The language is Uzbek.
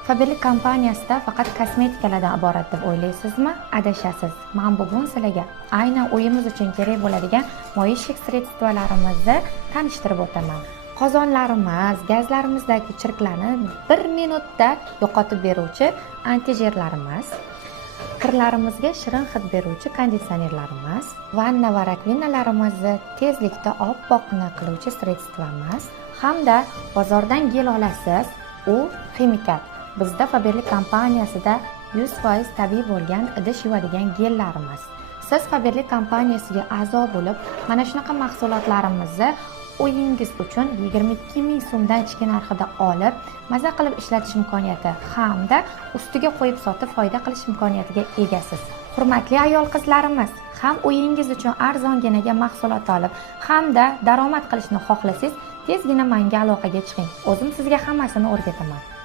Faberlic kompaniyasida faqat kosmetikalardan iborat deb o'ylaysizmi? Adashasiz. Men bugun sizlarga aynan uyimiz uchun kerak bo'ladigan moyishlik sredstvolarimizni tanishtirib o'taman. Qozonlarimiz, gazlarimizdagi chirklarni 1 minutda yo'qotib beruvchi antijerlarimiz, kirlarimizga shirin hid beruvchi konditsionerlarimiz, vanna va rakvinalarimizni tezlikda oppoqni qiluvchi sredstvomiz hamda bozordan gel olasiz, u ximikat. Bizda Faberlic kompaniyasida 100% tabiiy bo'lgan idish yuvadigan gellarimiz. Siz Faberlic kompaniyasiga a'zo bo'lib, mana shunaqa mahsulotlarimizni uyingiz uchun 22 ming so'mdan ichki narxida olib, maza qilib ishlatish imkoniyati hamda ustiga qo'yib sotib foyda qilish imkoniyatiga egasiz. Hurmatli ayol qizlarimiz, ham uyingiz uchun arzonginaga mahsulot olib, hamda daromad qilishni xohlasangiz, tezgina menga aloqaga chiqing. O'zim sizga hammasini o'rgataman.